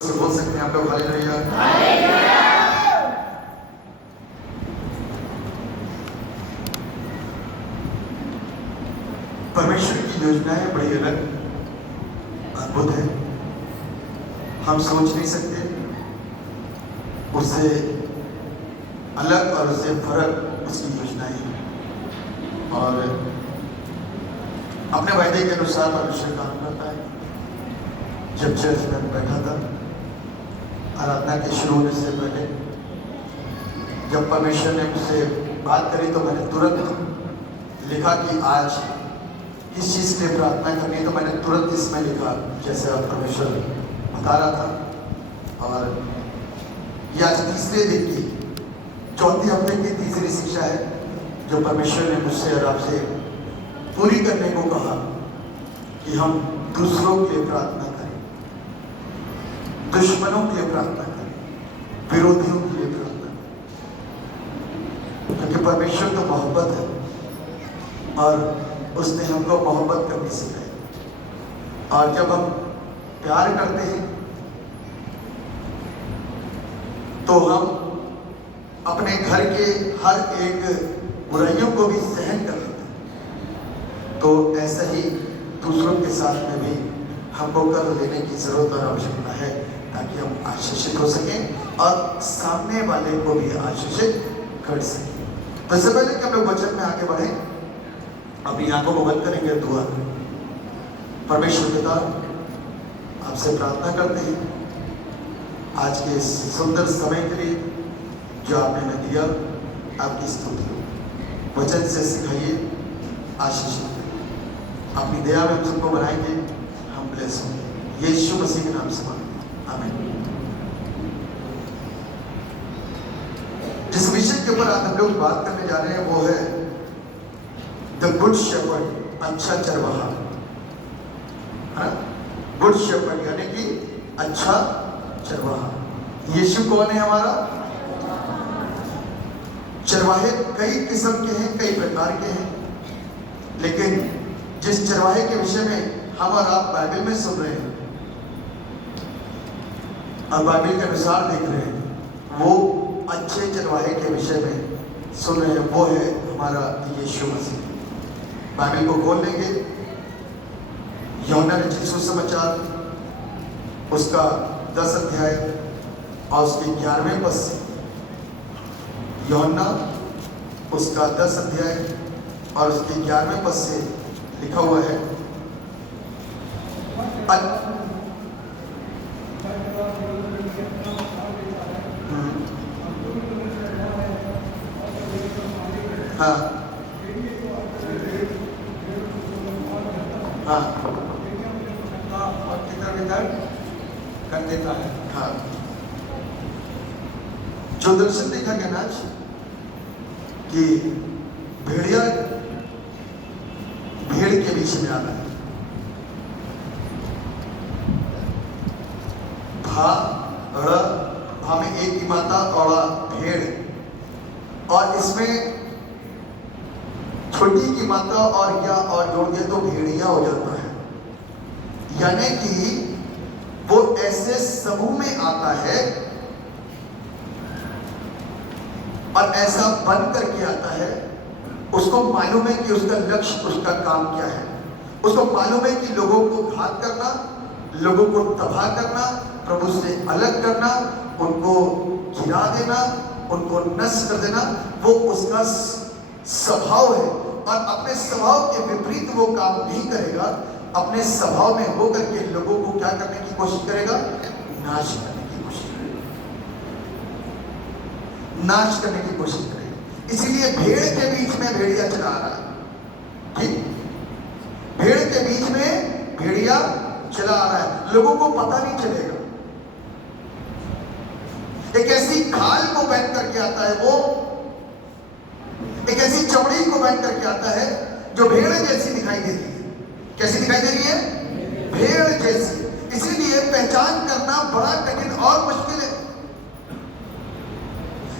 से बोल सकते हैं आप लोग हालेलुया। परमेश्वर की योजनाएं बड़ी अलग अद्भुत है, हम सोच नहीं सकते। उससे अलग और उससे फर्क उसकी योजनाएं हैं और अपने वायदे के अनुसार परमेश्वर काम करता है। जब चर्च में बैठा था आराधना के शुरू होने से पहले, जब परमेश्वर ने मुझसे बात करी तो मैंने तुरंत लिखा कि आज किस चीज़ के लिए प्रार्थना करनी है, तो मैंने तुरंत इसमें लिखा जैसे आप परमेश्वर बता रहा था। और ये आज तीसरे दिन की चौथी हफ्ते की तीसरी शिक्षा है जो परमेश्वर ने मुझसे और आपसे पूरी करने को कहा कि हम दूसरों के लिए प्रार्थना करें, दुश्मनों के लिए प्रार्थना करें, विरोधियों के लिए प्रार्थना करें, क्योंकि परमेश्वर तो मोहब्बत है और उसने हमको मोहब्बत करनी सिखाई। और जब हम प्यार करते हैं तो हम अपने घर के हर एक बुराइयों को भी सहन कर लेते हैं। तो ऐसा ही दूसरों के साथ में भी हमको कर लेने की जरूरत और आवश्यकता है ताकि हम आशीषित हो सकें और सामने वाले को भी आशीषित कर सकें। तो इससे पहले कि हम लोग वचन में आगे बढ़ें, अभी आंखों को बंद करेंगे दुआ। परमेश्वर पिता, आपसे प्रार्थना करते हैं आज के इस सुंदर समय के लिए जो आपने हमें दिया। आपकी स्तुति हो, वचन से सिखाइए, आशीषित करिए, अपनी दया में हम सबको बनाएंगे, हम ब्लेस होंगे। यीशु मसीह के नाम से मांगते, आमीन। जिस विषय के ऊपर आज हम लोग बात करने जा रहे हैं वो है द गुड शेपर्ड, अच्छा चरवाहा। गुड शेपर्ड यानी कि अच्छा चरवाहा। यीशु कौन है हमारा? चरवाहे कई किस्म के हैं, कई प्रकार के हैं, लेकिन जिस चरवाहे के विषय में हम और आप बाइबल में सुन रहे हैं और बाइबल के अनुसार देख रहे हैं, वो अच्छे चरवाहे के विषय में सुन रहे हैं, वो है हमारा यीशु मसीह। बाइबल को खोल लेंगे, यूहन्ना रचित सुसमाचार उसका 10 अध्याय और उसके 11वें पद से। यूहन्ना उसका 10 अध्याय और उसके 11वें पद से लिखा हुआ है, हाँ हाँ और किधर कर देता है। हाँ, जो दर्शन देखा गया ना कि भेड़िया भेड़ के बीच में आना है, भा में एक की माता और भेड़, और इसमें छोटी की मात्रा और या और जोड़ के तो भेड़िया हो जाता है। यानी कि वो ऐसे समूह में आता है और ऐसा बन करके आता है। उसको मालूम है कि उसका लक्ष्य, उसका काम क्या है। उसको मालूम है कि लोगों को घात करना, लोगों को तबाह करना, प्रभु से अलग करना, उनको गिरा देना, उनको नष्ट कर देना, वो उसका स्वभाव है। और अपने स्वभाव के विपरीत वो काम नहीं करेगा। अपने स्वभाव में होकर के लोगों को क्या करने की कोशिश करेगा? नाश करने की कोशिश करेगा, नाश करने की कोशिश करेगा। इसीलिए भेड़ के बीच में भेड़िया चला रहा है। ठीक, भेड़ के बीच में भेड़िया चला आ रहा है, लोगों को पता नहीं चलेगा। एक ऐसी खाल को पहन करके आता है, वो एक ऐसी चमड़ी को पहन करके आता है जो भेड़ जैसी दिखाई देती है। कैसी दिखाई दे रही है? भेड़ जैसी। इसीलिए पहचान करना बड़ा कठिन और मुश्किल है।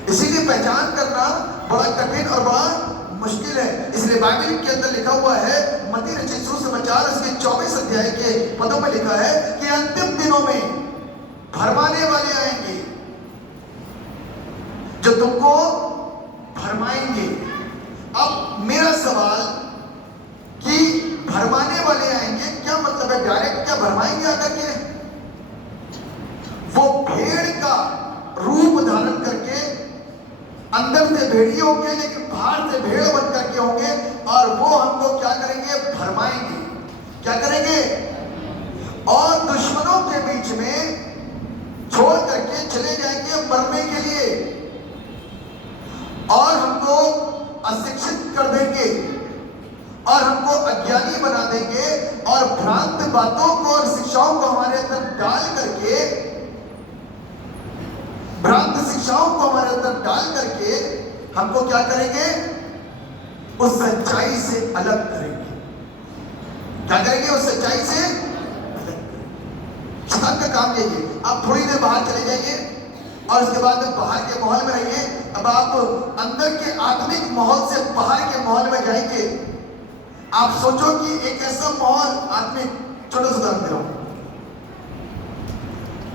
इसीलिए पहचान करना बड़ा कठिन और बड़ा मुश्किल है। इसलिए बाइबल के अंदर लिखा हुआ है, मत्ती रचित सुसमाचार उसके 24 अध्याय के पदों में लिखा है कि अंतिम दिनों में भरमाने वाले आएंगे, जो तुमको भरमाएंगे। अब मेरा सवाल कि भरमाने वाले आएंगे क्या मतलब है? डायरेक्ट क्या भरमाएंगे आकर के? वो भेड़ का रूप धारण करके अंदर से भेड़िए होंगे लेकिन बाहर से भेड़ बन करके होंगे, और वो हमको क्या करेंगे? भरमाएंगे। क्या करेंगे? और दुश्मनों के बीच में छोड़ करके चले जाएंगे मरने के लिए, और हमको अशिक्षित कर देंगे, और हमको अज्ञानी बना देंगे, और भ्रांत बातों को और शिक्षाओं को हमारे अंदर डाल करके, भ्रांत शिक्षाओं को हमारे अंदर डाल करके हमको क्या करेंगे? उस सच्चाई से अलग करेंगे। क्या करेंगे? उस सच्चाई से अलग करेंगे। शैतान का काम यही है। आप थोड़ी देर बाहर चले जाइए और उसके बाद बाहर के माहौल में रहिए। अब आप अंदर के आत्मिक माहौल से बाहर के माहौल में जाएंगे। आप सोचो कि एक ऐसा माहौल आत्मिक, छोटा सा उदाहरण दे रहा हूं।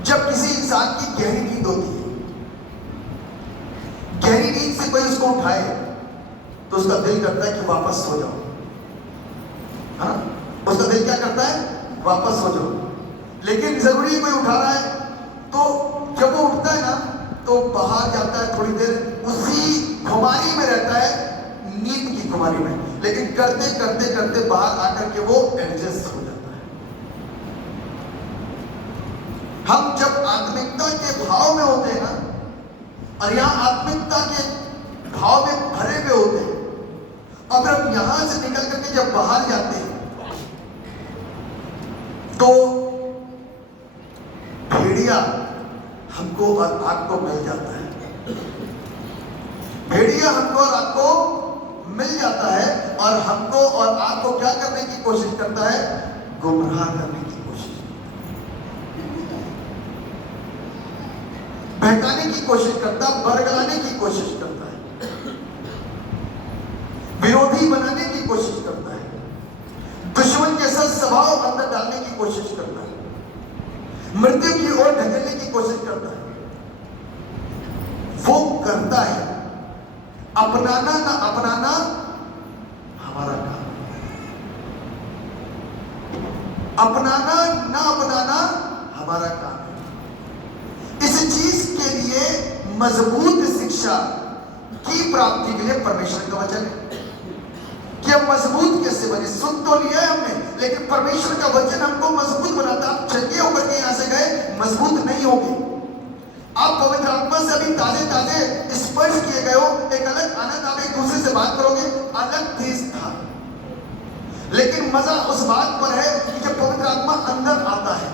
जब किसी इंसान की गहरी नींद होती है, गहरी नींद से कोई उसको उठाए तो उसका दिल करता है कि वापस सो जाओ, है ना? उसका दिल क्या करता है? वापस सो जाओ। लेकिन जरूरी कोई उठा रहा है तो जब वो उठता है ना तो बाहर जाता है, थोड़ी देर उसी खुमारी में रहता है, नींद की खुमारी में, लेकिन करते करते करते बाहर आकर के वो एडजस्ट हो जाता है। हम जब आत्मिकता के भाव में होते हैं ना, और यहां आत्मिकता के भाव में भरे हुए होते हैं, अगर हम यहां से निकल करके जब बाहर जाते हैं तो भेड़िया हमको और आपको मिल जाता है। भेड़िया हमको और आपको मिल जाता है, और हमको और आपको क्या करने की कोशिश करता है? गुमराह करने की कोशिश, बहकाने की कोशिश करता है, बरगलाने की कोशिश करता है, विरोधी बनाने की कोशिश करता है, दुश्मन जैसा स्वभाव अंदर डालने की कोशिश करता है, मृत्यु की ओर ढकेलने की कोशिश करता है। वो करता है। अपनाना ना अपनाना हमारा काम, अपनाना ना अपनाना हमारा काम है। इस चीज के लिए मजबूत शिक्षा की प्राप्ति के लिए परमेश्वर का वचन है कि हम मजबूत कैसे बने। सुन तो लिया है हमने, लेकिन परमेश्वर का वचन हमको मजबूत बनाता। आप चंगे होकर के यहां से गए, मजबूत नहीं होगे। आप पवित्र आत्मा से अभी ताजे ताजे स्पर्श किए गए हो, एक अलग आनंद, आप एक दूसरे से बात करोगे, अलग तेज था। लेकिन मजा उस बात पर है कि जब पवित्र आत्मा अंदर आता है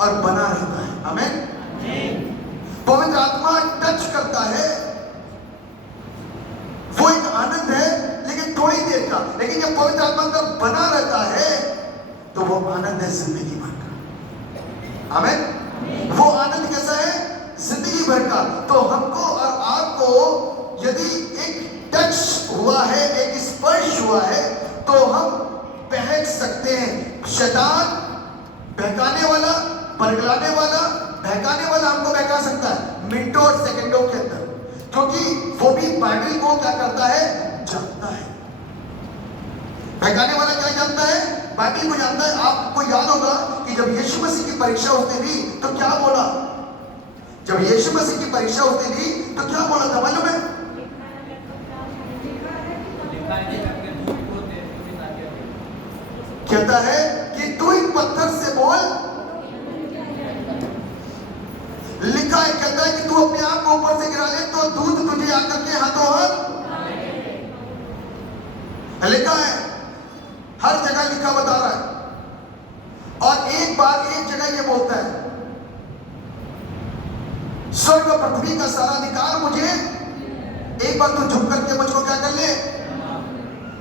और बना रहता है। आमीन। पवित्र आत्मा टच करता है, वो एक आनंद है, लेकिन थोड़ी देर का। लेकिन जब पवित्र आत्मा अंदर बना रहता है तो वो आनंद है जिंदगी भर का। आमीन। वो आनंद कैसा है? जिंदगी भर का। तो हमको और आपको यदि एक टच हुआ है, एक स्पर्श हुआ है, तो हम बहक सकते हैं। शैतान बहकाने वाला, बरगलाने वाला, बहकाने वाला हमको बहका सकता है मिनटों और सेकंडों के अंदर, क्योंकि वो भी बाइबल को क्या करता है? जानता है। बहकाने वाला क्या जानता है? बाइबल को जानता है। आपको याद होगा कि जब यीशु मसीह की परीक्षा उसने ली तो क्या बोला? जब यीशु मसीह की परीक्षा उसने ली तो क्या बोला था मालूम है? कहता है कि तू इन पत्थर से बोल, लिखा है। कहता है कि तू अपने आप को ऊपर से गिरा ले तो दूध तुझे आकर के हाथों हाथ। लिखा है, हर जगह लिखा बता रहा है। और एक बार एक जगह ये बोलता है, स्वर्ग और पृथ्वी का सारा अधिकार मुझे, एक बार तू झुक करके मुझको क्या कर ले।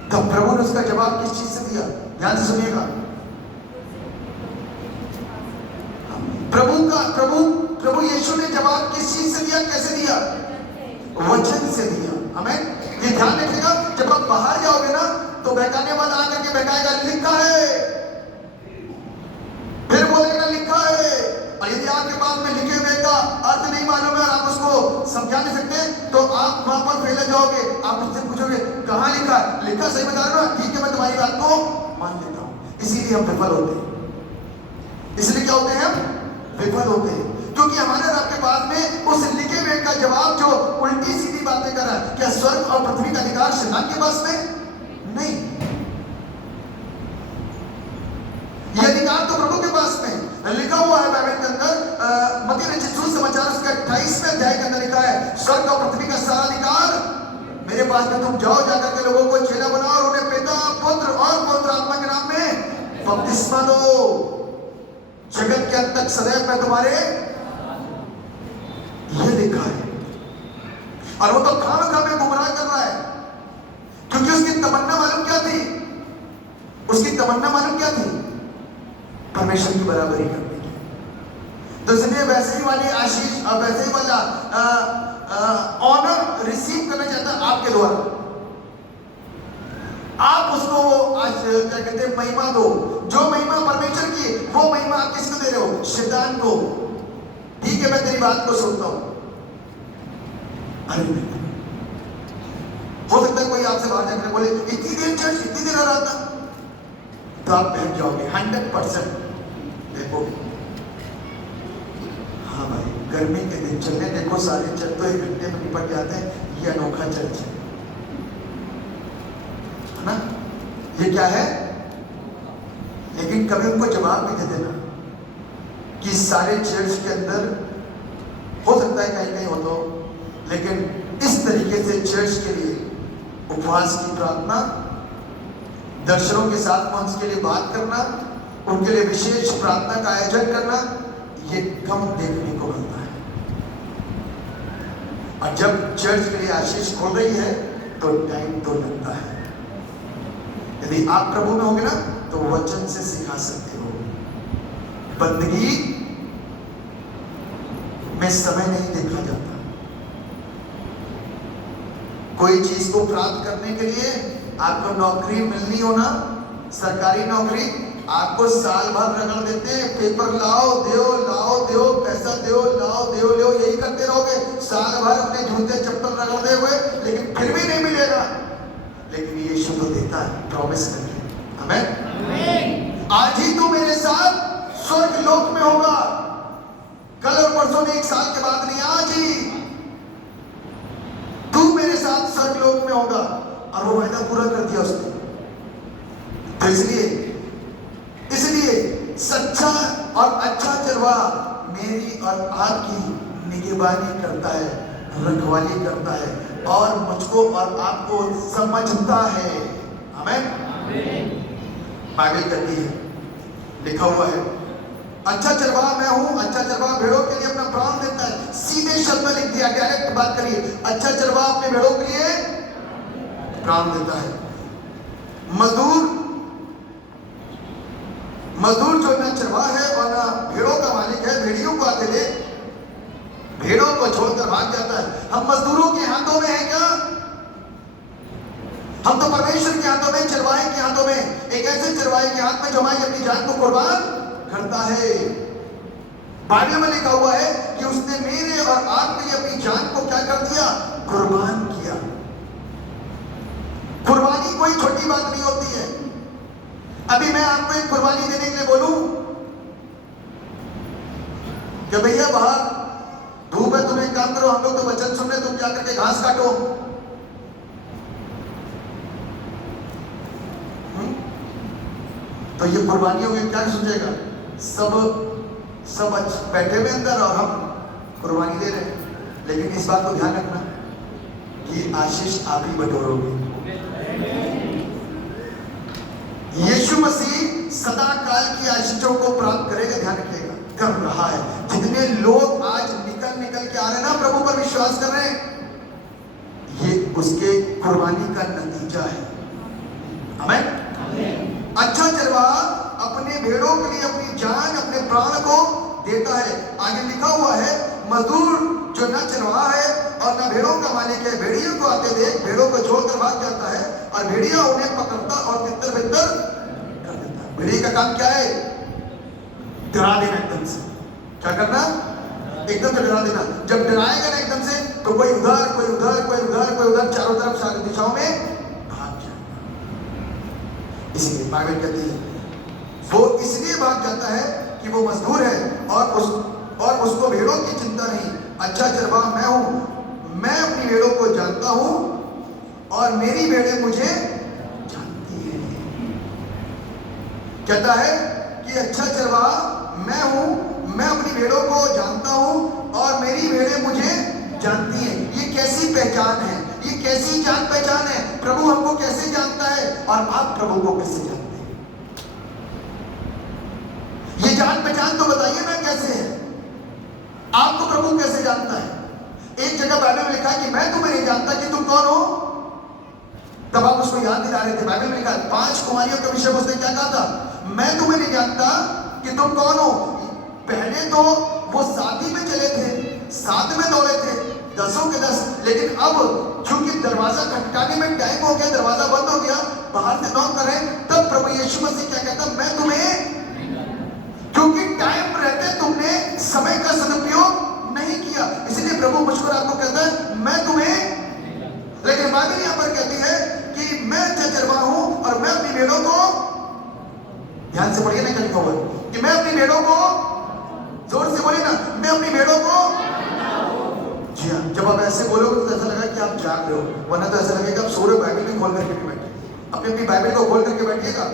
तो प्रभु ने उसका जवाब किस चीज से दिया? ध्यान से सुनिएगा। प्रभु यीशु ने जवाब किस चीज से दिया? कैसे दिया? वचन से दिया। आमीन। ये ध्यान रखिएगा, जब आप बाहर जाओगे ना तो बहकाने वाला आकर के बहकाएगा, लिखा है, फिर बोलेगा लिखा है, और यदि आपके पास में लिखे हुए का अर्थ नहीं मालूम है और आप उसको समझा नहीं सकते तो आप वहां पर फेल हो जाओगे। आप उससे पूछोगे कहाँ लिखा है, लिखा सही बता रहे हो, ठीक है मैं तुम्हारी बात को मान लेता हूं। इसीलिए हम विफल होते हैं। इसलिए क्या होते हैं, हम विफल होते हैं, क्योंकि हमारे और आपके पास में उस लिखे हुए का जवाब जो उल्टी सीधी बातें कर रहा है। क्या स्वर्ग और पृथ्वी का अधिकार शैतान के पास में नहीं, ये अधिकार तो प्रभु के पास में लिखा हुआ है। बाइबल के अंदर मत्ती रचित सुसमाचार उसका 28वें अध्याय के अंदर लिखा है, स्वर्ग और पृथ्वी का सारा अधिकार मेरे पास में, तुम जाओ जाकर के लोगों को चेला बनाओ और उन्हें पिता पुत्र और पवित्र आत्मा के नाम में बपतिस्मा दो, जगत के अंत तक सदैव मैं तुम्हारे, ये लिखा है। और वो तो खाम में गुमराह कर रहा है, क्योंकि उसकी तमन्ना मालूम क्या थी, उसकी तमन्ना मालूम क्या थी, परमेश्वर की बराबरी करने की। तो इसलिए वैसे ही वाली आशीष और वैसे ही वाला ऑनर रिसीव करना चाहता है आपके द्वारा। आप उसको आज क्या कहते हैं, महिमा दो। जो महिमा परमेश्वर की, वो महिमा आप किसको दे रहे हो, शैतान को। ठीक है मैं तेरी बात को सुनता हूं, अरे हो सकता है कोई आपसे बाहर जाकर बोले इतनी देर चर्च, इतनी देर आ रहा था, तो आप बहक जाओगे 100%। देखो हाँ भाई, गर्मी के दिन चलने देखो, सारे चर्च तो 1 घंटे में निपट जाते हैं, ये अनोखा चर्च है ना, ये क्या है। लेकिन कभी उनको जवाब भी दे देना कि सारे चर्च के अंदर हो सकता है कहीं कहीं हो तो, लेकिन इस तरीके से चर्च के लिए उपवास की प्रार्थना, दर्शनों के साथ में उनके लिए बात करना, उनके लिए विशेष प्रार्थना का आयोजन करना, ये कम देखने को मिलता है। और जब चर्च के लिए आशीष खोल रही है तो टाइम तो लगता है। यदि आप प्रभु में होगे ना तो वचन से सिखा सकते हो। बंदगी में समय नहीं देखा जाता। कोई चीज को प्राप्त करने के लिए आपको नौकरी मिलनी हो ना, सरकारी नौकरी, आपको साल भर रगड़ देते हैं, पेपर लाओ दो, पैसा दो लाओ दो, यही करते रहोगे साल भर अपने जूते चप्पल रगड़ते हुए, लेकिन फिर भी नहीं मिलेगा। लेकिन यीशु तो देता है, प्रॉमिस करके। आमीन। आज ही तू मेरे साथ स्वर्ग लोक में होगा, कल और परसों नहीं, 1 साल के बाद नहीं, आज ही तू मेरे साथ स्वर्ग लोक में होगा। और वो वायदा पूरा कर दिया उसने। तो इसलिए सच्चा और अच्छा चरवाहा मेरी और आपकी निगरानी करता है, रखवाली करता है और मुझको और आपको समझता है। आमीन। बाइबल कहती है, लिखा हुआ है, अच्छा चरवाहा मैं हूं, अच्छा चरवाहा भेड़ों के लिए अपना प्राण देता है। सीधे शब्द में लिख दिया, डायरेक्ट बात करिए, अच्छा चरवाहा अपने भेड़ों के लिए प्राण देता है। मजदूर जो ना चरवाहा है और ना भेड़ों का मालिक है, भेड़ियों को आते दे, भेड़ों को छोड़कर भाग जाता है। हम मजदूरों के हाथों में हैं क्या? हम तो परमेश्वर के हाथों में, चरवाहे के हाथों में, एक ऐसे चरवाहे के हाथ में जो हमारी अपनी जान को कुर्बान करता है। बाइबल में लिखा हुआ है कि उसने मेरे और आपके लिए अपनी जान को क्या कर दिया? कुर्बान किया। कुर्बानी कोई छोटी बात नहीं होती है। अभी मैं आपको एक कुर्बानी देने के लिए बोलूं कि भैया बाहर धूप है, तुम एक काम करो, हम लोग तो वचन सुन रहे, तुम जाकर के घास काटो। तो ये कुर्बानी होगी, क्या सोचेगा? सब बैठे हुए अंदर और हम कुर्बानी दे रहे हैं। लेकिन इस बात को ध्यान रखना कि आशीष आप ही बटोरोगे। यीशु मसीह सदा काल की आशीषों को प्राप्त करेगा, ध्यान रखिएगा, कर रहा है। जितने लोग आज निकल के आ रहे हैं ना, प्रभु पर विश्वास कर रहे हैं, ये उसके कुर्बानी का नतीजा है। आमीन। अच्छा चरवाहा अपने भेड़ों के लिए अपनी जान, अपने प्राण को देता है। आगे लिखा हुआ है, मजदूर जो न चरवाहा है और न भेड़ों का मालिक है, भेड़ियों को आते देख भेड़ों को छोड़कर भाग जाता है और भेड़िया उन्हें पकड़ता और तितर-बितर कर देता है। भेड़िया का काम क्या है? डरा देना एकदम से। क्या करना? एकदम से डरा देना। जब डराएगा ना एकदम से, तो कोई उधर कोई उधर कोई उधर कोई उधर, चारों तरफ सारी दिशाओं में भाग जाएगा। इसलिए बाइबल कहती है वो इसलिए भाग जाता है कि वो मजदूर है और उसको भेड़ों की चिंता नहीं। अच्छा चरवाहा मैं हूं, मैं अपनी भेड़ों को जानता हूं और मेरी भेड़ें मुझे जानती है। कहता है कि अच्छा चरवाहा मैं हूं, मैं अपनी भेड़ों को जानता हूं और मेरी भेड़ें मुझे जानती हैं। ये कैसी पहचान है? ये कैसी जान पहचान है? प्रभु हमको कैसे जानता है और आप प्रभु को कैसे जानते हैं? ये जान पहचान तो बताइए ना कैसे है? आपको प्रभु कैसे जानता है? एक जगह बाइबल में लिखा है कि मैं तुम्हें नहीं जानता कि तुम कौन हो। तब आप उसको याद दिला रहे थे। बाइबल में लिखा है 5 कुमारियों के विषय में उसने क्या कहा था? मैं तुम्हें नहीं जानता कि तुम कौन हो। पहले तो वो शादी में चले थे, साथ में दौड़े थे, 10 के 10, लेकिन अब क्योंकि दरवाजा खटकाने में टाइम हो गया, दरवाजा बंद हो गया, बाहर से नॉक कर रहे हैं, तब प्रभु यीशु मसीह क्या कहता? मैं तुम्हें, क्योंकि टाइम रहते तुमने समय का सदुपयोग नहीं किया, इसलिए प्रभु मुझको आपको कहता है मैं तुम्हें। लेकिन बाइबल यहां पर कहती है कि मैं अच्छा चरवाहा हूं और मैं अपनी भेड़ों को, ध्यान से पढ़िए ना क्या लिखा हुआ है, कि मैं अपनी भेड़ों को, जोर से बोलिए ना, मैं अपनी भेड़ों को। जी हाँ, जब आप ऐसे बोलोगे तो ऐसा लगा कि आप जाग रहे हो, वरना तो ऐसा लगेगा आप सो रहे हो। बाइबल में खोल करके भी बैठे, अपनी अपनी बाइबल को खोल करके बैठिएगा,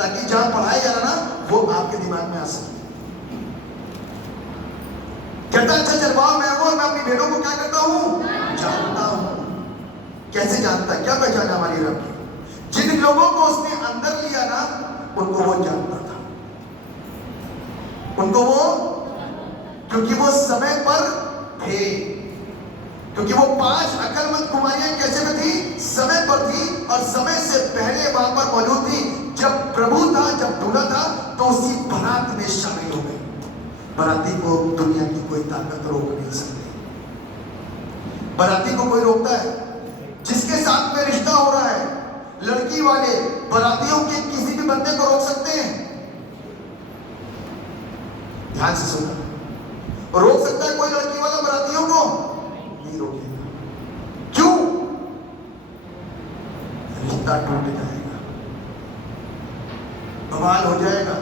ताकि जहां पढ़ाया जा रहा ना वो आपके दिमाग में आ सके। कहता अच्छा चरवाहा मैं हूं और मैं अपनी भेड़ों को क्या करता हूं? जानता हूं। कैसे जानता है? क्या पहचाना हमारी रब की? जिन लोगों को उसने अंदर लिया ना, उनको वो जानता था, उनको वो, क्योंकि वो समय पर थे, क्योंकि वो 5 अकलमंद कुमारियां कैसे में थी? समय पर थी और समय से पहले वहां पर मौजूद थी। जब प्रभु था, जब दूल्हा था, तो उसी बारात में शामिल हो गए। बाराती को दुनिया की कोई ताकत रोक नहीं सकती। बाराती को कोई रोकता है? जिसके साथ में रिश्ता हो रहा है, लड़की वाले बारातियों के किसी भी बंदे को रोक सकते हैं? ध्यान से सुनना, रोक सकता है कोई लड़की वाला बारातियों को? नहीं रोकेगा। क्यों? रिश्ता टूट जाएगा, बवाल हो जाएगा,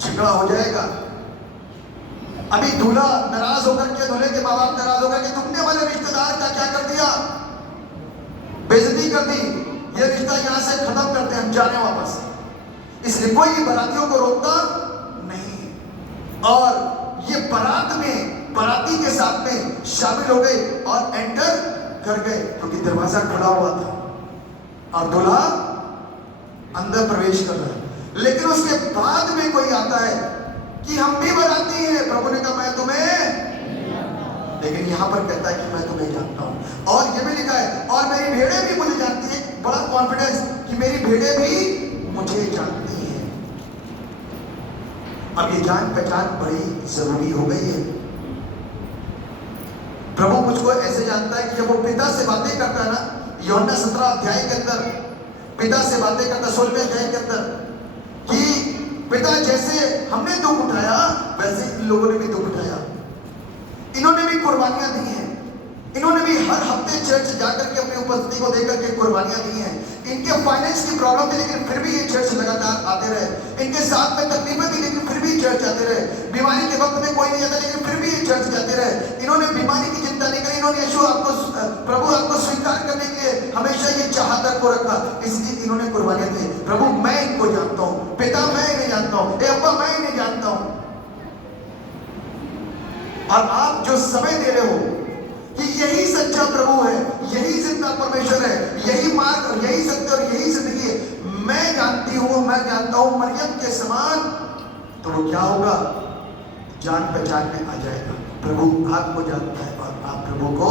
झगड़ा हो जाएगा। अभी दूल्हा नाराज होकर के, दूल्हे के माँ बाप नाराज होकर कि तुमने हमारे रिश्तेदार का क्या कर दिया? बेइज्जती कर दी, ये रिश्ता यहां से खत्म करते हैं, हम जाने वापस। इसलिए कोई भी बारातियों को रोकता नहीं। और ये बारात में, बाराती के साथ में शामिल हो गए और एंटर कर गए, क्योंकि दरवाजा खुला हुआ था और दूल्हा अंदर प्रवेश कर रहा है। लेकिन उसके बाद में कोई आता है कि हम भी बाराती हैं। प्रभु ने कहा मैं तुम्हें, लेकिन यहां पर कहता है कि मैं तुम्हें जानता हूं। और ये भी लिखा है और मेरी भेड़ें भी मुझे जानती है। बड़ा कॉन्फिडेंस कि मेरी भेड़ें भी मुझे जानती हैं। अब ये जान पहचान बड़ी जरूरी हो गई है। प्रभु मुझको ऐसे जानता है कि जब वो पिता से बातें करता है ना, यूहन्ना 17 अध्याय के अंदर पिता से बातें करता, 16वें अध्याय के अंदर, कि पिता जैसे हमने दुख उठाया वैसे इन लोगों ने भी दुख उठाया, इन्होंने भी कुर्बानियां दी हैं, इन्होंने भी हर हफ्ते चर्च जाकर के अपनी उपस्थिति को देकर के कुर्बानियां दी हैं। इनके फाइनेंस की प्रॉब्लम थी, लेकिन फिर भी ये चर्च लगातार आते रहे। इनके साथ में तकलीफें थी, लेकिन फिर भी चर्च आते रहे। बीमारी के वक्त में कोई नहीं आता, लेकिन फिर भी ये चर्च जाते रहे। इन्होंने बीमारी की चिंता नहीं करी, इन्होंने यीशु आपको, प्रभु आपको स्वीकार करने के लिए हमेशा ये चाहत को रखा, इसलिए इन्होंने कुर्बानियां दी। प्रभु मैं इनको जानता हूँ, पिता मैं इन्हें जानता हूँ, अब्बा मैं इन्हें जानता हूँ। और आप जो समय दे रहे हो कि यही सच्चा प्रभु है, यही जिंदा परमेश्वर है, यही मार्ग और यही सत्य और यही जिंदगी है, मैं जानती हूं, मैं जानता हूं मरियम के समान, तो वो क्या होगा? जान पहचान में आ जाएगा। प्रभु आपको जानता है और आप प्रभु को।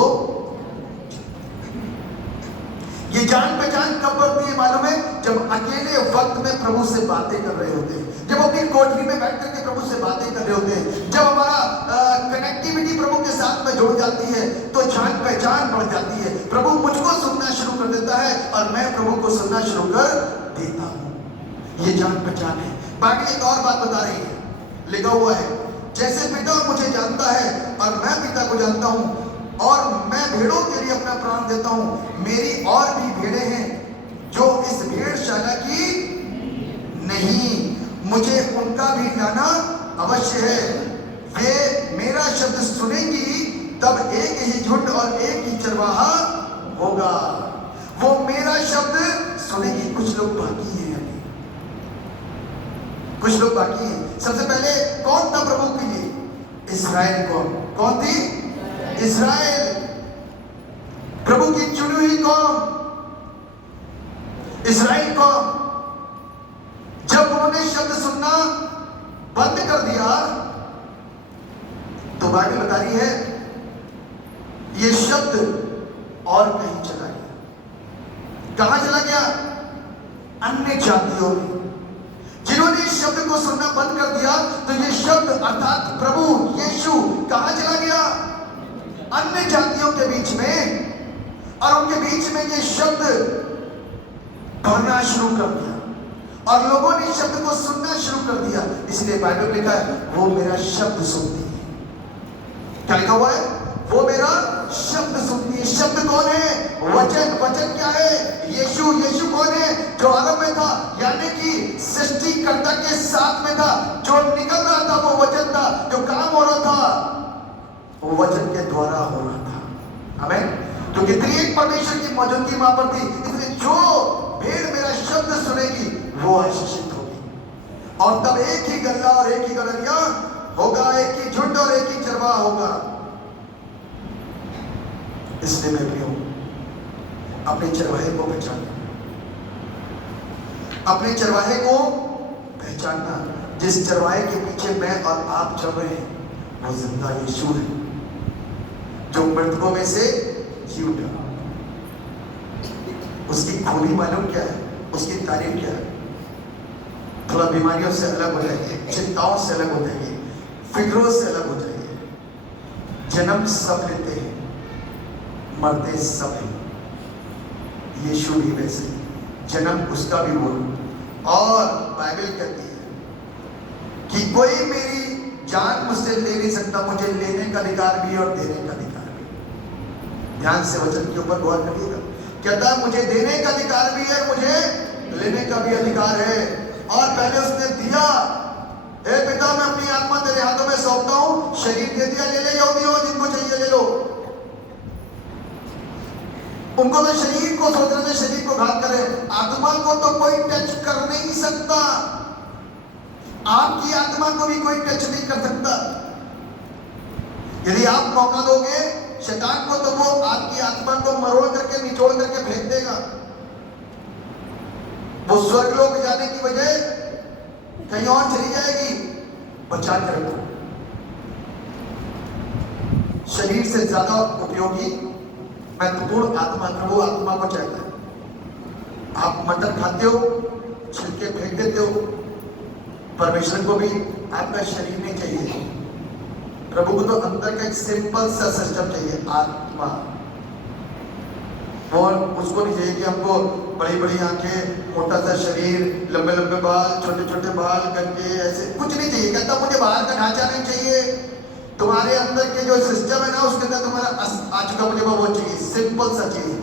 ये जान पहचान कब बढ़ती है मालूम है? जब अकेले वक्त में प्रभु से बातें कर रहे होते हैं, जब अपनी कोठरी में बैठ करके प्रभु से बातें कर रहे होते हैं, जब हमारा कनेक्टिविटी प्रभु के साथ में जुड़ जाती है, तो जान पहचान बढ़ जाती है। प्रभु मुझको सुनना शुरू कर देता है और मैं प्रभु को सुनना शुरू कर देता हूं। ये जान पहचान है। बाकी एक और बात बता रही है, लिखा हुआ है जैसे पिता मुझे जानता है और मैं पिता को जानता हूं, और मैं भेड़ों के लिए अपना प्राण देता हूं। मेरी और भी भेड़ें हैं जो इस भेड़शाला की नहीं, मुझे उनका भी लाना अवश्य है। वे मेरा शब्द सुनेंगी, तब एक ही झुंड और एक ही चरवाहा होगा। वो मेरा शब्द सुनेंगी। कुछ लोग बाकी हैं अभी, कुछ लोग बाकी हैं। सबसे पहले कौन था प्रभु के लिए? इस्राएल कौन थी? इस्राएल, प्रभु की चुनी हुई कौम, इस्राएल कौम। जब उन्होंने शब्द सुनना बंद कर दिया तो बाइबल बता रही है ये शब्द और कहीं चला गया। कहां चला गया? अन्य जातियों में। जिन्होंने इस शब्द को सुनना बंद कर दिया तो ये शब्द अर्थात प्रभु यीशु कहां चला गया? अन्य जातियों के बीच में। और उनके बीच में ये शब्द बढ़ना शुरू कर दिया और लोगों ने इस शब्द को सुनना शुरू कर दिया। इसलिए बाइबल में लिखा है वो मेरा शब्द सुनती है। क्या लिखा हुआ है? वो मेरा शब्द सुनती है। शब्द कौन है? वचन। वचन क्या है? यीशु। यीशु कौन है? जो आदम में था, यानी कि सृष्टिकर्ता के साथ में था। जो निकल रहा था वो वचन था। जो काम हो रहा था वो वचन के द्वारा हो रहा था। आमीन। तो कितनी एक परमेश्वर की मौजूदगी वहां पर थी। इसलिए जो भेड़ मेरा शब्द सुनेगी वो आशीषित होगी। और तब एक ही गल्ला और एक ही गलरिया होगा, एक ही झुंड और एक ही चरवाहा होगा। इसलिए मैं प्रियो अपने चरवाहे को पहचानना, अपने चरवाहे को पहचानना। जिस चरवाहे के पीछे मैं और आप चल रहे हैं वो जिंदा यीशु है, जो मृतकों में से जी उठा। उसकी खूबी मालूम क्या है? उसकी तारीफ क्या है? थोड़ा बीमारियों से अलग हो जाएगी, चिंताओं से अलग हो जाएगी, फिक्रों से अलग हो जाएगी। जन्म सब लेते हैं, मरते सब हैं। यीशु भी वैसे, जन्म उसका भी वो। और बाइबल कहती है कि कोई मेरी जान मुझसे ले नहीं सकता, मुझे लेने का अधिकार भी और देने का अधिकार भी। ध्यान से वचन के ऊपर गौर करिएगा। कहता है मुझे देने का अधिकार भी है, मुझे लेने का भी अधिकार है। और पहले उसने दिया, हे पिता मैं अपनी आत्मा तेरे हाथों में सौंपता हूं। शरीर दे दिया, ले ले यहूदियों, जिनको चाहिए ले लो। उनको तो शरीर को सोच रहे थे शरीर को घात करे, आत्मा को तो कोई टच कर नहीं सकता। आपकी आत्मा को भी कोई टच नहीं कर सकता। यदि आप मौका दोगे शैतान को तो वो आपकी आत्मा को मरोड़ करके निचोड़ करके फेंक देगा। वो स्वर्गलोक जाने की बजाय कहीं और चली जाएगी। बचा कर रखो। शरीर से ज्यादा उपयोगी महत्वपूर्ण आत्मा का वो आत्मा को चाहता है। आप मटन खाते हो, छिलके फेंक देते हो, परमेश्वर को भी आपका शरीर नहीं चाहिए। प्रभु को तो अंदर का एक सिंपल सा सिस्टम चाहिए, आत्मा। और उसको नहीं चाहिए कि हमको बड़ी बड़ी आंखें, मोटा सा शरीर, लंबे लंबे बाल, छोटे छोटे बाल करके, ऐसे कुछ नहीं चाहिए। कहता मुझे बाहर का ढांचा नहीं चाहिए, तुम्हारे अंदर के जो सिस्टम है ना उसके अंदर तुम्हारा आज का मुझे वो चाहिए, सिंपल सा चाहिए,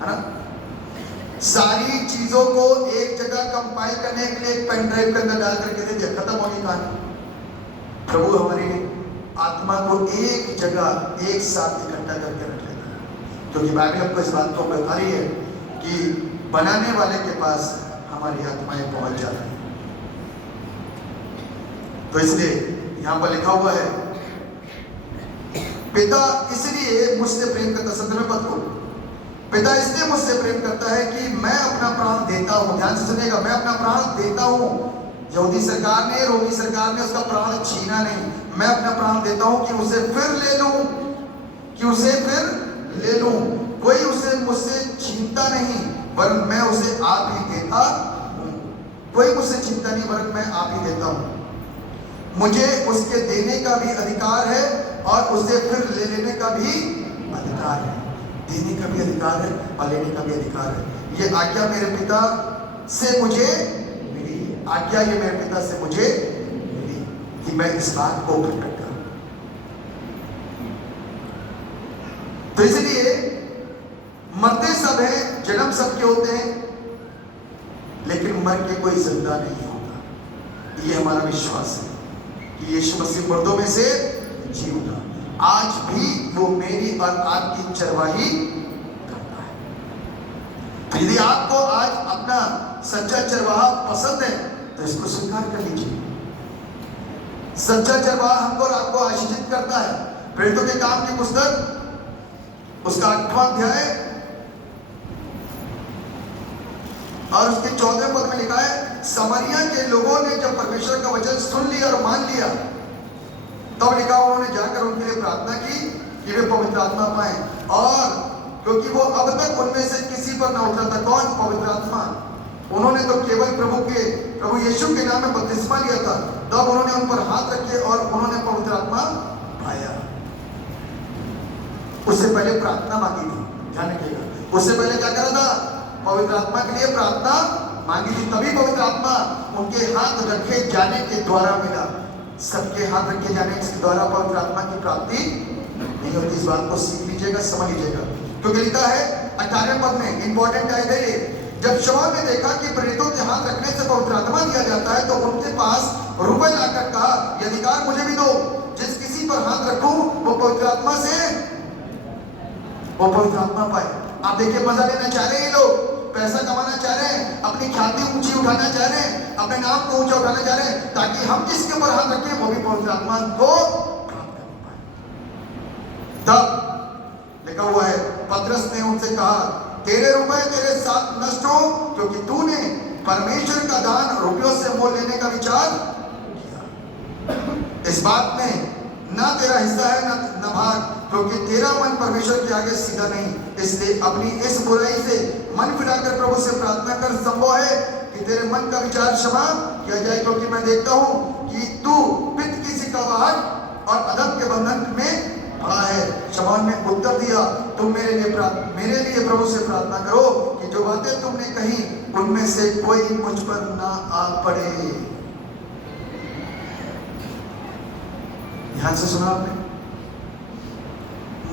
है ना। सारी चीजों को एक जगह कंपाइल करने के लिए एक पेन ड्राइव के अंदर डाल करके दे दिया, खत्म होगी कहानी। प्रभु हमारी आत्मा को एक जगह एक साथ इकट्ठा करके रख लेता है, क्योंकि बाइबल हमको इस बात को बता रही है कि बनाने वाले के पास हमारी आत्माएं पहुंच जाती हैं। तो इसलिए यहां पर लिखा हुआ है पिता इसलिए मुझसे प्रेम करता, 17वें पद को, पिता इसलिए मुझसे प्रेम करता है कि मैं अपना प्राण देता हूं। ध्यान से सुनिएगा, मैं अपना प्राण देता हूं। यहूदी सरकार ने, रोमी सरकार ने उसका प्राण छीना नहीं। मैं अपना प्राण देता हूं कि उसे फिर ले लूं, कि उसे फिर ले लूं। कोई उसे मुझसे छीनता नहीं, वरन मैं उसे आप ही देता हूं। कोई मुझसे छीनता नहीं, वरन मैं आप ही देता हूं। मुझे उसके देने का भी अधिकार है और उसे फिर ले लेने का भी अधिकार है। देने का भी अधिकार है और लेने का भी अधिकार है। ये आज्ञा मेरे पिता से मुझे मिली, आज्ञा ये मेरे पिता से मुझे मिली कि मैं इस बात को प्रकट तो इसलिए मरते सब हैं, जन्म सबके होते हैं, लेकिन मर के कोई जिंदा नहीं होता। ये हमारा विश्वास है कि यीशु मसीह मुर्दों में से जी उठा। आज भी वो मेरी और आपकी चरवाही करता है। तो यदि आपको आज अपना सच्चा चरवाहा पसंद है तो इसको स्वीकार कर लीजिए। सच्चा चरवाहा हमको और आपको आशीषित करता है। प्रेरितों के काम की पुस्तक उसका 8वां अध्याय और उसके 14वें पद में लिखा है, समरिया के लोगों ने जब परमेश्वर का वचन सुन लिया और मान लिया, तब लिखा उन्होंने जाकर उनके लिए प्रार्थना की कि वे पवित्र आत्मा पाए। और क्योंकि वो अब तक उनमें से किसी पर न उतरा था। कौन? पवित्र आत्मा। उन्होंने तो केवल प्रभु यीशु के नाम में बपतिस्मा लिया था। तब उन्होंने उन पर हाथ रखे और उन्होंने पवित्र आत्मा पाया। उससे पहले प्रार्थना मांगी थी, ध्यान रखिएगा। उससे पहले क्या करा था? पवित्र आत्मा के लिए प्रार्थना मांगी थी, तभी पवित्र आत्मा उनके हाथ रखे जाने के द्वारा मिला। सबके हाथ रखे जाने के द्वारा पवित्र आत्मा की प्राप्ति नहीं होती। इस बात को सीख लीजिएगा, समझ लीजिएगा। क्योंकि लिखा है 18वें पद में, इंपॉर्टेंट है, जब शमौन ने देखा कि प्रेरितों के हाथ रखने से पवित्र आत्मा दिया जाता है, तो उनके पास रुपए लाकर कहा, यह अधिकार मुझे भी दो, जिस किसी पर हाथ रखूं वो पवित्र आत्मा पाए। आप देखिए, मजा लेना चाह रहे हैं ये लोग, पैसा कमाना चाह रहे हैं, अपनी ख्याति ऊंची उठाना चाह रहे हैं, अपने नाम को ऊंचा उठाना चाह रहे हैं, ताकि हम जिसके ऊपर हाथ रखें वो भी पवित्र आत्मा को प्राप्त कर पाए। तब लिखा हुआ है, पतरस ने उनसे कहा, तेरे रुपए तेरे साथ नष्ट हो, क्योंकि तूने परमेश्वर का दान रुपयों से मोल लेने का विचार किया। इस बात में ना तेरा हिस्सा है न भाग, क्योंकि तेरा मन परमेश्वर के आगे सीधा नहीं। इसलिए अपनी इस बुराई से मन फिराकर प्रभु से प्रार्थना कर। संभव है कि तेरे मन का विचार क्षमा किया जाए, क्योंकि मैं देखता हूं कि तू पित्त की सिकावट और अधम के बंधन में पड़ा है। शमौन ने उत्तर दिया, तुम मेरे लिए प्रभु से प्रार्थना करो कि जो बातें तुमने कही उनमें से कोई मुझ पर ना आ पड़े। ध्यान से सुना आपने?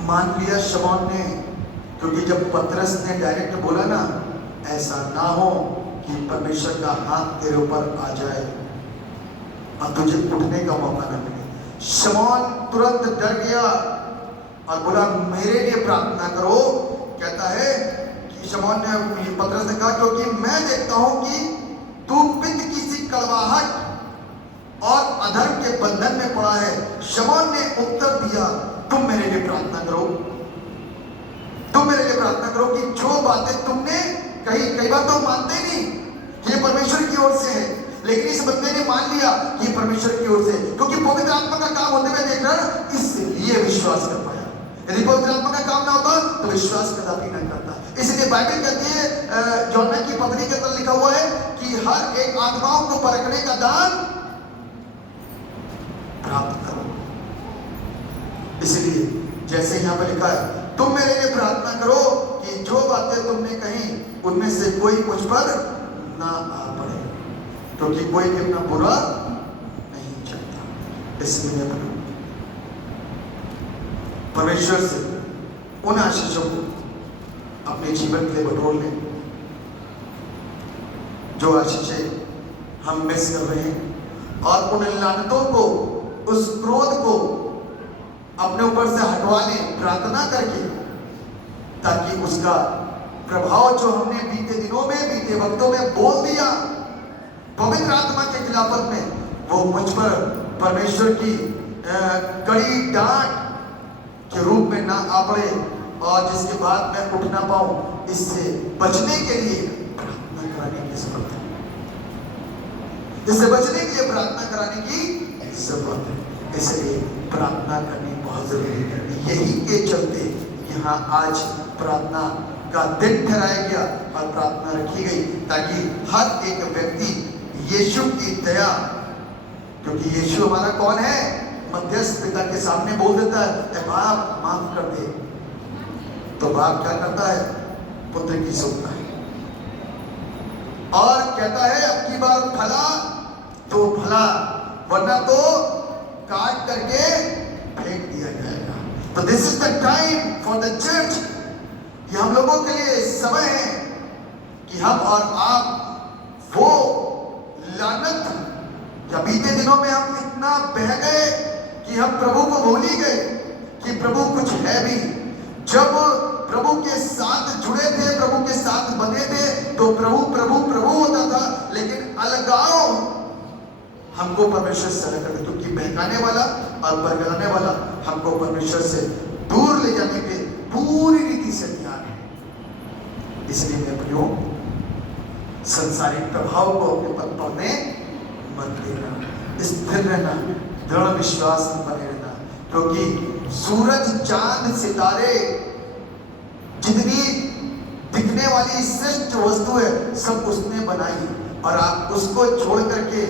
मान लिया शमौन ने, क्योंकि जब पतरस ने डायरेक्ट बोला ना, ऐसा ना हो कि परमेश्वर का हाथ तेरे ऊपर आ जाए और तुझे उठने का मौका न मिले। शमौन तुरंत डर गया और बोला, मेरे लिए प्रार्थना करो। कहता है कि शमौन ने, पतरस ने कहा, क्योंकि मैं देखता हूं कि तू पित्त की सी कड़वाहट और अधर्म के बंधन में पड़ा है। शमौन ने उत्तर दिया, तुम मेरे लिए प्रार्थना करो, तुम मेरे लिए प्रार्थना करो कि जो बातें तुमने कही, कई बार तो मानते नहीं ये परमेश्वर की ओर से है, लेकिन इस बंदे ने मान लिया कि परमेश्वर की ओर से, क्योंकि पवित्र आत्मा का काम होते हुए देख रहा, इसलिए विश्वास कर पाया। यदि पवित्र आत्मा का काम ना होता तो विश्वास कदापि नहीं करता। इसलिए बाइबल कहती है, यूहन्ना की पत्री के अंदर लिखा हुआ है कि हर एक आत्माओं को परखने का दान प्राप्त करो। इसलिए जैसे यहां पर लिखा है, तुम मेरे लिए प्रार्थना करो कि जो बातें तुमने कही उनमें से कोई मुझ पर ना आ पड़े, क्योंकि कोई भी अपना बुरा नहीं चाहता। इसलिए परमेश्वर से उन आशीषों को अपने जीवन के लिए बटोर लें जो आशीषें हम मिस कर रहे हैं, और उन लानतों को, उस क्रोध को अपने ऊपर से हटवा लें प्रार्थना करके, ताकि उसका प्रभाव जो हमने बीते दिनों में, बीते वक्तों में बोल दिया पवित्र आत्मा के खिलाफत में, वो मुझ पर परमेश्वर की कड़ी डांट के रूप में ना आ पड़े, और जिसके बाद मैं उठ ना पाऊं। इससे बचने के लिए प्रार्थना कराने की जरूरत है, इससे बचने के लिए प्रार्थना कराने की जरूरत है। इसलिए प्रार्थना करनी बहुत जरूरी है। यही के चलते यहाँ आज प्रार्थना का दिन ठहराया गया और प्रार्थना रखी गई, ताकि हर एक व्यक्ति यीशु की दया, क्योंकि यीशु हमारा कौन है? मध्यस्थ पिता के सामने बोल देता है, ए बाप माफ कर दे, तो बाप क्या करता है? पुत्र की सुनता है और कहता है, अब की बार भला तो भला, वरना तो काट करके फेंक दिया जाएगा। तो this is the time for the church, कि हम लोगों के लिए समय है कि हम और आप वो लानत, या बीते दिनों में हम इतना बह गए कि हम प्रभु को भूल ही गए कि प्रभु कुछ है भी। जब प्रभु के साथ जुड़े थे, प्रभु के साथ बने थे, तो प्रभु प्रभु प्रभु होता था, लेकिन अलगाव हमको परमेश्वर से अलग कर, क्योंकि बहकाने वाला और बरगलाने वाला हमको परमेश्वर से दूर ले जाने के पूरी रीति से तैयार है। इसलिए मैं प्रियो, संसारिक प्रभाव को अपने पद पड़ने मत देना, स्थिर रहना, दृढ़ विश्वास में बने रहना, क्योंकि सूरज, चांद, सितारे, जितनी दिखने वाली श्रेष्ठ वस्तु है सब उसने बनाई, और आप उसको छोड़ करके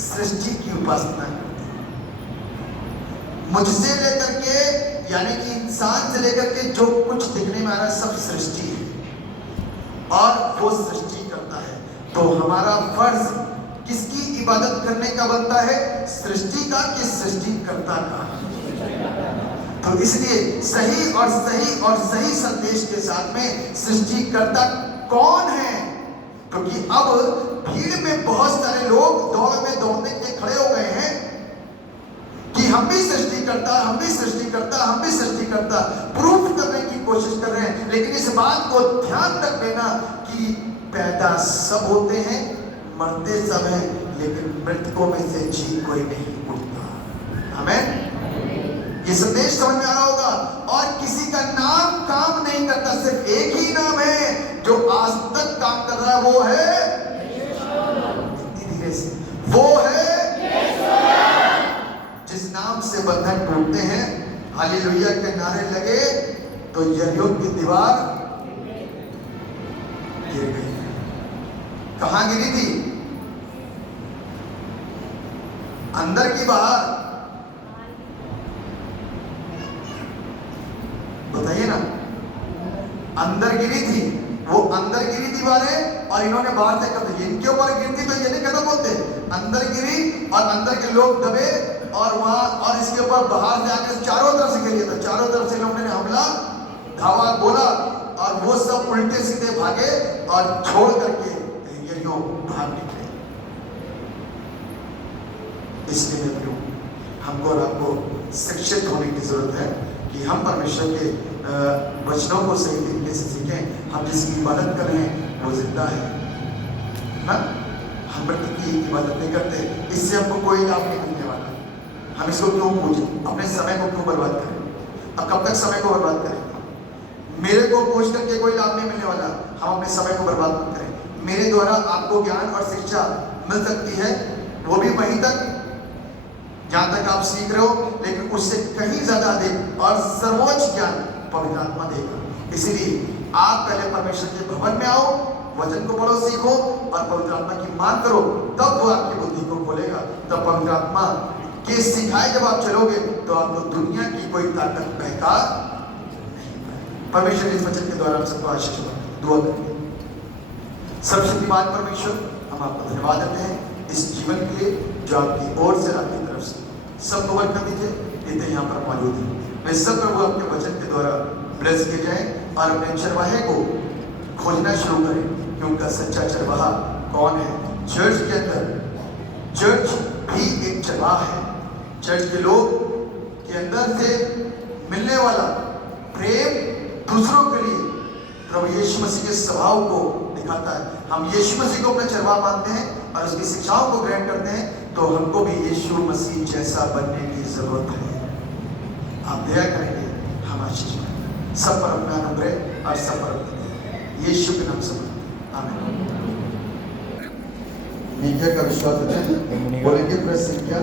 सृष्टि की उपासना करते हैं। मुझसे लेकर के, यानी कि इंसान से लेकर के जो कुछ दिखने में आ रहा है सब सृष्टि है, और वो सृष्टि करता है। तो हमारा फर्ज किसकी इबादत करने का बनता है? सृष्टि का कि सृष्टिकर्ता का? तो इसलिए सही और सही संदेश के साथ में सृष्टिकर्ता कौन है, क्योंकि अब भीड़ में बहुत सारे लोग दौड़ में दौड़ने के खड़े हो गए हैं कि हम भी सृष्टिकर्ता, हम भी सृष्टिकर्ता, हम भी सृष्टिकर्ता प्रूफ करने की कोशिश कर रहे हैं। लेकिन इस बात को ध्यान रख लेना कि पैदा सब होते हैं, मरते सब हैं, लेकिन मृतकों में से जी कोई नहीं उठता। हमें ये संदेश समझ में आ रहा होगा। और किसी का नाम काम नहीं करता, सिर्फ एक ही नाम है जो आज तक काम कर रहा है, वो है इतनी धीरे से, वो है जिस नाम से बंधन टूटते हैं, हालेलुया के नारे लगे तो यरीहो की दीवार गिर गई। कहां गिरी थी? अंदर की बाहर? बताइए ना। अंदर गिरी थी, वो अंदर गिरी दीवारें, और इन्होंने बाहर से कर दी। इनके ऊपर गिरती तो ये नहीं कहता बोलते, अंदर गिरी और अंदर के लोग दबे, और वहां, और इसके ऊपर बाहर से आकर चारों तरफ से गिरी, तो चारों तरफ से इन्होंने हमला धावा बोला, और वो सब उल्टे सीधे भागे और छोड़ करके यरीहो भाग निकले। इसलिए हमको और आपको शिक्षित होने की जरूरत है कि हम परमेश्वर के वचनों को सही तरीके से सीखें। हम जिसकी इबादत कर रहे हैं वो जिंदा है ना, हम मृत की इबादत नहीं करते, इससे हमको कोई लाभ नहीं मिलने वाला। हम इसको क्यों पूजें? अपने समय को क्यों बर्बाद करें? अब कब तक समय को बर्बाद करें? मेरे को पूछ करके कोई लाभ नहीं मिलने वाला। हम अपने समय को बर्बाद मत करें। मेरे द्वारा आपको ज्ञान और शिक्षा मिल सकती है, वो भी वहीं तक जहां तक आप सीख रहे हो, लेकिन उससे कहीं ज्यादा अधिक और सर्वोच्च ज्ञान पवित्र आत्मा देगा। इसीलिए आप पहले परमेश्वर के भवन में आओ, वचन को पढ़ो, सीखो, और पवित्र आत्मा की मांग करो, तब वो आपकी बुद्धि को खोलेगा। तब पवित्र आत्मा के सिखाए जब आप चलोगे तो आपको दुनिया की कोई ताकत बहका नहीं। परमेश्वर इस वचन के द्वारा हम सबको आशीष दुआ करेंगे। सर्वशक्तिमान परमेश्वर, हम आपको धन्यवाद देते हैं इस जीवन के लिए जो आपकी ओर से, आपकी तरफ से सबको बरकत दीजिए। इतने यहाँ पर मौजूद हैं, वे सब प्रभु आपके वचन के द्वारा ब्लेस किए जाएं और अपने चरवाहे को खोजना शुरू करें कि उनका सच्चा चरवाहा कौन है। चर्च के अंदर, चर्च भी एक चरवाहा है। चर्च के लोग के अंदर से मिलने वाला प्रेम दूसरों के लिए प्रभु यीशु मसीह के स्वभाव को दिखाता है। हम यीशु मसीह को अपना चरवाहा मानते हैं और उसकी शिक्षाओं को ग्रहण करते हैं, तो हमको भी यीशु मसीह जैसा बनने की जरूरत है। आप दया करेंगे, हम आशीष पाएंगे। सब पर अपना अनुग्रह और सब पर अपना यीशु के नाम से आमीन। नीचे का विश्वास है, बोलेंगे प्रेस से क्या